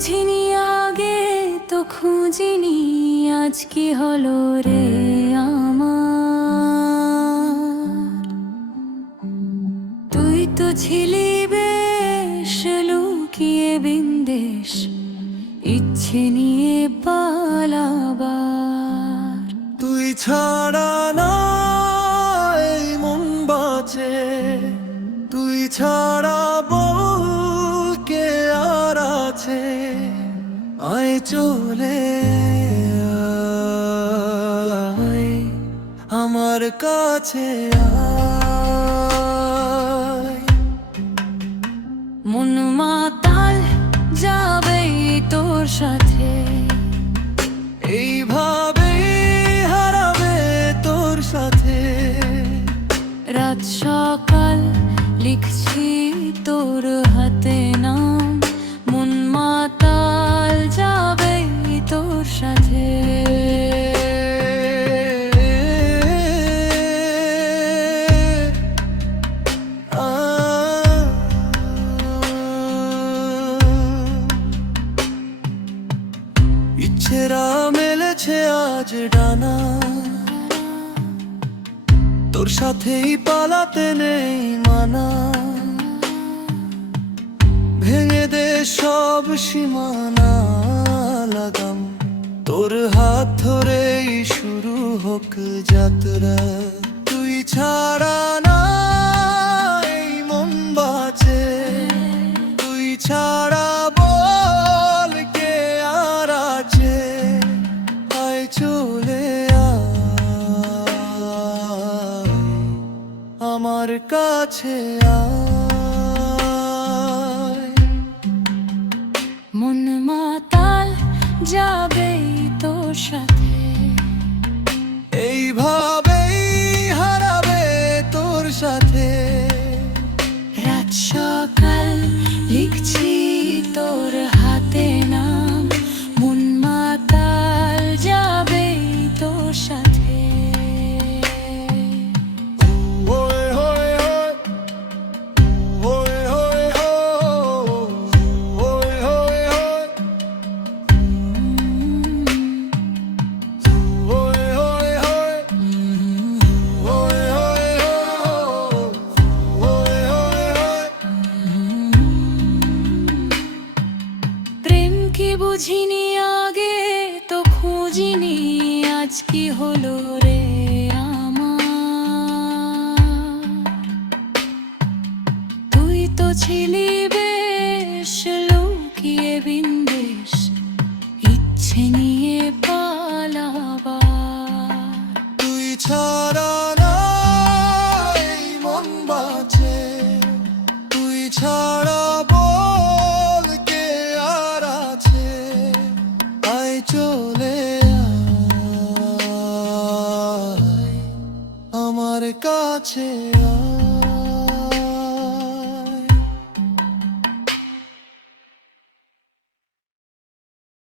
বুঝিনি আগে তো খুঁজিনি আজ কি হলো রে আমার। তুই তো ছিলি বেশ লুকিয়ে বিন্দেশ, ইচ্ছে নিয়ে পালাবার। তুই ছাড়া নাই মন বাঁচে, তুই ছাড়া চলে আমার কাছে মন মাতাল যাবে তোর সাথে। এইভাবে হারাবে তোর সাথে। রাত সকাল লিখছি তোর হাতে নাম সাথে। মেলেছে আজ ডানা। তোর সাথেই পালাতে নেই মানা। ভেঙে দে সব সীমানা। হোক যাত্রা, তুই ছাড়া না এই মন বাঁচে। তুই ছাড়া বল কে আর আছে? আয় চলে আমার কাছে মন মাতাল যাবে তোর সাথে। এইভাবেই বুঝিনি আগে, তো খুঁজিনি আজ কি হলো রে আমার। তুই তো ছিলি বেশ, লুকিয়ে বিন্দেশ, ইচ্ছে নিয়ে পালাবার। তুই ছাড়া নাই মন বাঁচে, তুই ছাড়া চলে আমার কাছে আয়।